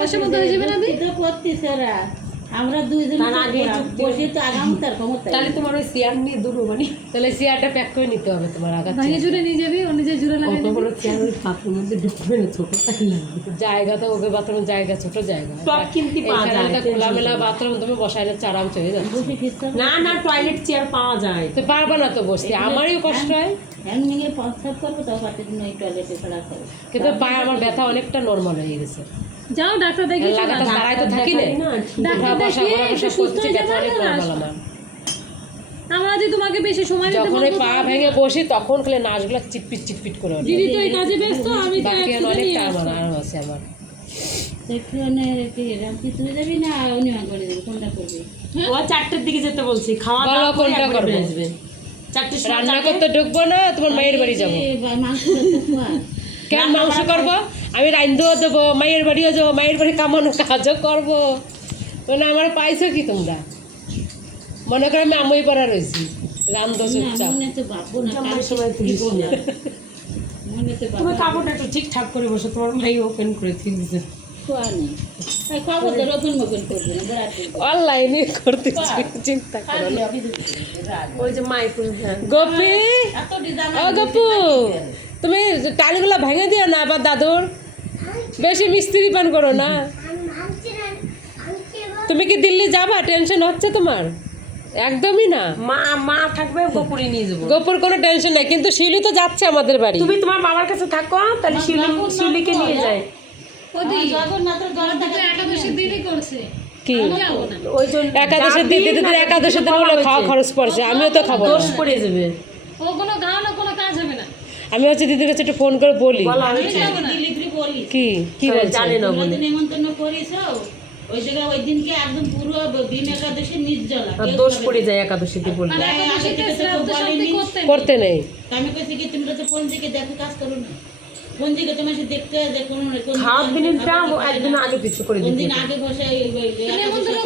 মাসের মধ্যে হয়ে যাবে না? তো করতেছে ওরা, আমরা দুইজন বসে তো আগাম তার ক্ষমতা। তাহলে তোমার ওই চেয়ার নিয়ে দুটো মানে তাহলে চেয়ারটা প্যাক করে নিতে হবে তোমার আগে। ভাঙে জুড়ে নিয়ে যাবি, ও নিজে জুড়ে লাগাই অত বড় চেয়ার ওই পাত্রের মধ্যে ঢুকবে না, ছোট তাই লাগবে। জায়গা তো ওকে বাথরুমের জায়গা ছোট জায়গা, সব কিনতে পাওয়া যায়, খোলামেলা বাথরুম, তুমি বসাইলে আরাম চলে যাবে। বসে খিস্তা না না টয়লেট চেয়ার পাওয়া যায়। তো পারবা না তো বসতে, আমারই কষ্ট হয়। হ্যান্ড মিলে প্রস্তাব করবো তাও পারতে দিন ওই টয়লেটে ফেলা করবো। কিন্তু পায়ে আমার ব্যথা অনেকটা নর্মাল হয়ে গেছে। যাও ডাক্তার দেখিয়ে চলে লাগাতার আসো। দাঁড়ায় তো থাকি না, ডাক্তার দেখিয়ে একটু সুস্থ হয়ে যাবে আর চলে আসো। আমরা যে তোমাকে বেশি সময় দিতে যখন বলবো পা ভেঙে বসি তখন খালি নাচগুলো চিটপিট চিটপিট করে ওঠে। দিদি তো এই কাজে ব্যস্ত, আমি তো বাকি আর একসাথে অনেক নিয়ে টাইম আসছি। আরাম আছে আমার। সেখানে কি তুলে যাবি না অনিমা করে দেবি, কোনটা করবি? ও 4টের দিকে যেতে বলছি, খাওয়া বলো দাওয়া করে কোনটা একবার করবো? আসবে। 4টের সময় রান্না যাবে। করতে ঢুকবো না, তোমার মায়ের বাড়ি যাবো। মাংস করতে খোয়া। কেন মাংস করবো? আমি রান্ধেও দেবো, মায়ের বাড়িও যাবো, মায়ের বাড়ি কামানো কাজও করবো। মানে আমার পাইছো কি তোমরা? মনে করো আমি আমই পড়া রয়েছি, রান্ধো না, চুপচাপ। মনে তো ভাববো না, জামার কাল সময় কি তুলিস করবো? না। মনে তো তুমি ভাববো কাপড়টা একটু ঠিকঠাক করে বসো, তোমার ভাই ওপেন করে দিয়েছে। খোয়া নেই। এই খবর তো রকম মকন করবি না, বেড়াতে অনলাইনে করতেছি, চিন্তা করো না। ওই যে মাইকুল, হ্যাঁ গোপি, এত ডিজাইন ও গপু, তুমি টালিগুলো ভেঙে দিও না আবার দাদুর, বেশি মিস্ত্রি পান করো না। তুমি কি দিল্লি যাবা? টেনশন হচ্ছে তোমার? একদমই না, মা মা থাকবে, গোপুরে নিয়ে যাবো। গোপুর কোনো টেনশন নাই, কিন্তু শিলু তো যাচ্ছে আমাদের বাড়ি। তুমি তোমার বাবার কাছে থাকো, তাহলে শিউলিকে নিয়ে যায়। ওদি জগন্নাথ তো একাদশীর দিনই করছে, কি যাবো না। ওই জন্য একাদশের দিন, দিদিদের একাদশের দিন বলে খাওয়া খরচ পড়ছে, আমিও তো খাবো না। দোষ পড়ে যাবে। ও কোনো গাও না, কোনো কাজ হবে না। আমি হচ্ছে দিদির কাছে একটু ফোন করে বলি। বলা হয়েছে, দিলিদ্রি বলিস কি কি বলছে? জানে না তোমরা বলে। তো নেমন্তন্ন করিস, ওই জায়গায় ওই দিনকে একদম পুরো ভীম একাদশী নির্জলা, আর কেউ দোষ খাবে পড়ে না। যায় একাদশীতে বললে। আর একাদশীতে আগে থেকে তো শ্রাদ্ধ শান্তি বলেনি। করতে নেই। করতে নেই। আমি কইছি কি তোমরা তো ফোন থেকে দেখো, কাজ করো না। ফোন থেকে তোমার সাথে দেখতে হয় যে কোন খাওয়ার দিনটা একদিন আগে পিছু করে কোন দিতে দিন আগে বসে নেমন্তন্ন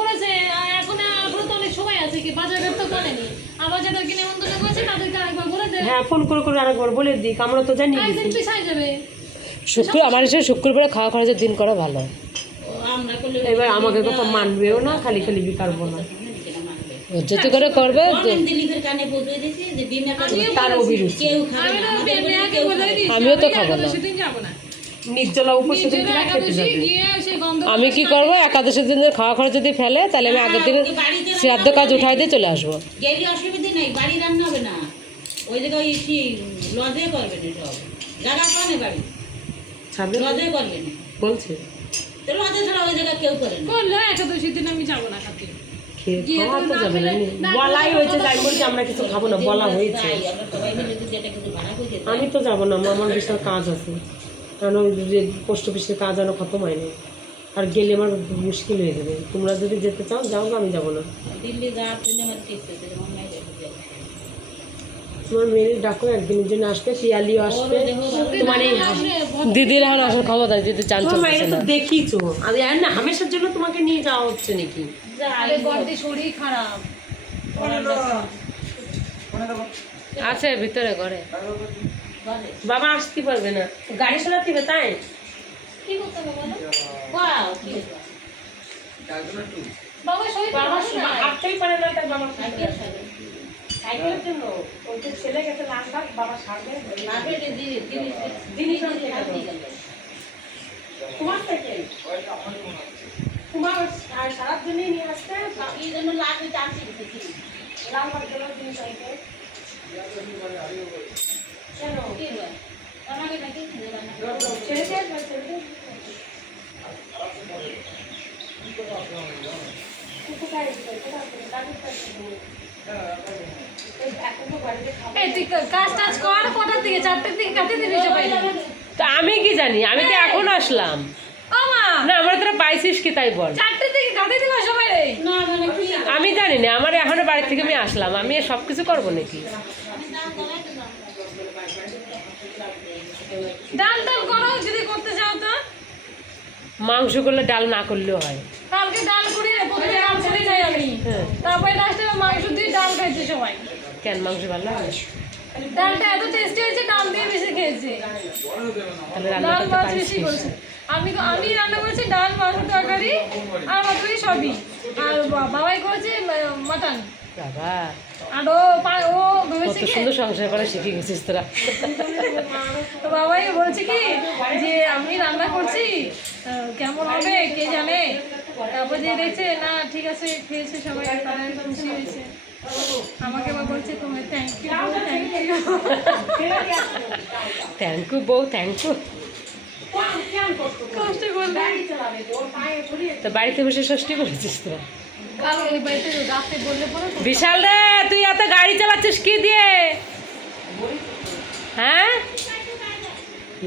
করেছে, আর এখন এখনো তো অনেক সময় আছে, কি বাজারঘাট তো করেনি। আবার যাদেরকে নেমন্তন্ন করেছে তাদেরকে আরেকবার বলে দে, হ্যাঁ ফোন করে আরেকবার বলে দিক, আমরা তো জানি। একদিন পিছাই যাবে। আমার হিসেবে শুক্রবারে খাওয়া খরচের দিন করা ভালো। আমরা করলে এবার আমাকে কথা মানবেও না, খালি খালি বিকারবো না। যেতে করে করবে। দিলীপের কানে পৌঁছে দিয়েছি যে ভীম একাদশী তার অভিরুচি। কেউ খাবে আমি না, তো আমাদের বলে আগে কেউ বলে খাবে না। দিয়েছি, আমিও তো আমি খাবো না। একাদশীর দিন যাবো না। নির্জলা উপোস নিজের খেতে একাদশী যাবে। গিয়ে সেই গন্ধ আমি কি করবো, একাদশের দিন খাওয়া খরচ যদি ফেলে তাহলে আমি আগের দিন শ্রাদ্ধ কাজ উঠাই দিয়ে চলে আসবো। গেলে অসুবিধা নেই, বাড়ি রান্না হবে না, ওই জায়গায় লজে করবে না, সব জায়গা পানে বাড়ি ছাদে লজে করবে না, বলছে তো লজে ছাড়া ওই জায়গায় কেউ করে না। করলে একাদশীর দিন আমি যাবো না খাতে। গিয়ে খাওয়া তো তো না যাবে না। খেলে- না বলাই খেলে হয়েছে, কথা যাই বলছি আমরা কিছু খাবো না, বলা হয়েছে। তাই আমরা সবাই মিলে যদি এটা কিন্তু ভাড়া করে দিই। আমি তো যাবো না, আমার বিশাল কাজ আছে, কারণ ওই যে পোস্ট অফিসের কাজ আনো খতম হয়নি, আর গেলে আমার মুশকিল হয়ে যাবে। তোমরা যদি যেতে চাও যাও, আমি যাবো না। দিল্লি যাওয়ার জন্য আমার ঠিক হয়েছে, আমার মেয়ে দেখে যাবে। তোমার মেয়ের ডাকো, একদিনের জন্য আসবে, পিয়ালিও আসবে। তোমার এই দিদির এখন আসার ক্ষমতা নেই, দিদি চান তোমার মায়ের চলতেছে তো না। দেখিছো, আর আর না হামেশার জন্য তোমাকে নিয়ে যাওয়া হচ্ছে নাকি? আরে বড়দি শরীর খারাপ। আছে ভিতরে ঘরে। বাবা আসতে পারবে না, গাড়ি চালাতে হবে, তাই কি করতে হবে বলো? বাহ, কি হলো? বাবা শরীর বাবা ভালো না। হাঁটতেই পারে না, তাই বাবা সাইকেল সাইকেল। সাইকেলের জন্য ওই যে ছেলে গেছে লাল কাজ, বাবা সারবে না পেলে জিনিস আনতে জিনিস গেল। তোমার সাইকেল তোমার আর সারার জন্যই নিয়ে আসতে এই জন্য লাগবে চান্স দিতেছি। লাল কাজ গেল জিনিস আনতে। কেন কি হয়? আমাকে নাকি ছেড়ে দে, ছেড়ে দে। কোথায় গেছে? কোথায় গেছে? দাদুর কাছে গেছে। এই এখন তো বাড়িতে খাবো। এই তুই কাজ টাজ কর, কটার দিকে? 4টের দিকে কাটে দিবি সবাই। তা আমি কি জানি, আমি তো এখন আসলাম ও মা, না। আমরা তোরা পাইছিস কি তাই বল। 4টের দিকে কাটে দিবা সবাই রে। না মানে কি আমি জানি না, আমার এখনো বাড়ি থেকে আমি আসলাম, আমি সব কিছু করবো নাকি? ডাল ডাল করো যদি করতে চাও তো। মাংস করলে ডাল না করলেও হয়। কালকে ডাল করি, প্রথমে ডাল করি যাই আমি, হ্যাঁ, তারপরে লাস্টে মাংস দিয়ে ডাল খাইছে সবাই। কেন মাংস ভালো হয়? ডালটা এত টেস্টি হয়েছে, ডাল দিয়ে বেশি খেয়েছে, তাহলে রান্না ডাল করতে মাছ পারিস বেশি কি? করেছে। আমি রান্না করেছি, ডাল আর মাত্রই সবই। আর বাবাই করেছে মাটন। বাবা আর ও ভেবেছে কত কি সুন্দর সংসার করা শিখে গেছিস তোরা। তো বাবাই বলছে কি যে আমি রান্না করছি, কেমন হবে কে জানে। তারপর যে দেখছে না ঠিক আছে, খেয়েছে সবাই, তারা খুশি হয়েছে। আমাকে আবার বলছে তোমার thank you thank you. Thank you বউ, থ্যাংক ইউ। কষ্ট করলে তো বাড়িতে বসে ষষ্ঠী করেছিস তোরা? কাল ওই বাড়িতে রাতে বললে পরে বিশাল রে, তুই এত গাড়ি চালাচ্ছিস কি দিয়ে? হ্যাঁ,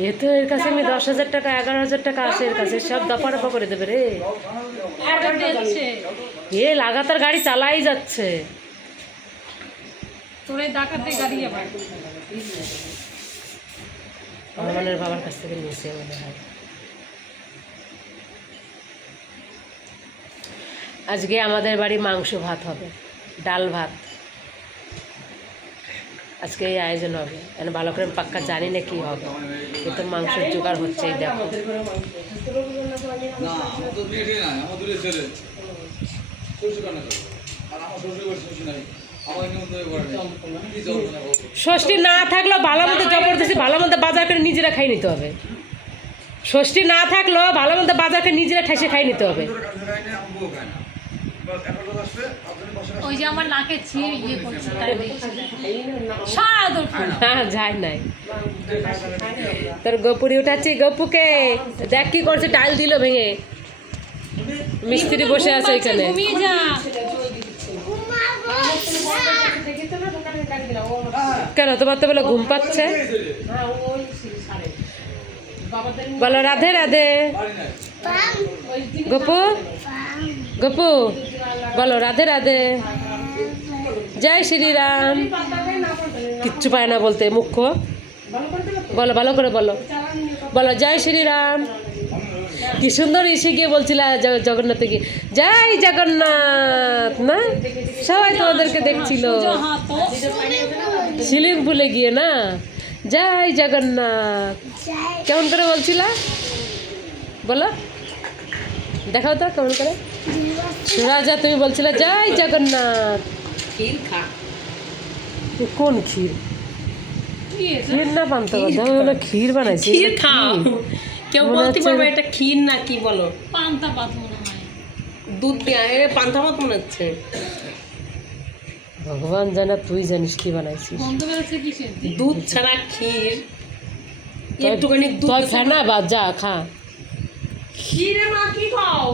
এ তো এর কাছে আমি 10,000 টাকা 11,000 টাকা আছে এর কাছে, সব দফা দফা করে দেবে রে। দিচ্ছে এ লাগাতার গাড়ি চালাই যাচ্ছে। তোর এই ডাকাতে গাড়ি আবার। রহমানের বাবার কাছ থেকে নিয়েছে মনে হয়। আজকে আমাদের বাড়ি মাংস ভাত হবে, ডাল ভাত, আজকে এই আয়োজন হবে। মানে ভালো করে পাক্কা জানি না কি হবে, কিন্তু মাংসের জোগাড় হচ্ছেই দেখো। ষষ্ঠী না থাকলেও ভালো মতো জবরদস্তি ভালো মতো বাজার করে নিজেরা খাই নিতে হবে। ষষ্ঠী না থাকলেও ভালো মতো বাজার করে নিজেরা ঠেসে খাই নিতে হবে। ওই যে আমার নাকে ছিঁড়ে ইয়ে করছে তাই দেখছি সারা তোর হ্যাঁ যায় নাই তোর গপুরি উঠাচ্ছি। গপুকে দেখ কি করছে, ডাল দিল ভেঙে। মিস্ত্রি বসে আছে ওইখানে। ঘুমিয়ে যা। কেন তোমার তো বলে ঘুম পাচ্ছে? বলো রাধে রাধে। গপু গপু বলো রাধে রাধে, জয় শ্রীরাম। কিচ্ছু পায় না বলতে, মুখ্য বলো, ভালো করে বলো, বলো জয় শ্রীরাম। কি সুন্দর এসে গিয়ে বলছিল জগন্নাথে গিয়ে জয় জগন্নাথ, না সবাই তোমাদেরকে দেখছিল সিলিম ভুলে গিয়ে, না জয় জগন্নাথ কেমন করে বলছিলা বলো, দেখাও তো কেমন করে। সুরাজা তুমি বলছিলে জয় জগন্নাথ। ক্ষীর খা। কোন ক্ষীর? ক্ষীর না পান্তা ভাত, হলো ক্ষীর বানাইছি। ক্ষীর খাও, কেউ মনে বলতে হচ্ছে- পারবে এটা ক্ষীর না কি বলো। পান্তা ভাত মনে হয়। দুধ দেওয়া পান্তা ভাত মনে হচ্ছে। ভগবান জানা, তুই জানিস কি বানাইছিস। বন্ধ বেরোচ্ছে কিসের? দুধ ছাড়া ক্ষীর, একটুখানি দুধ তুই ফেনা বাদ যা খা। ক্ষীরে মা কি খাও?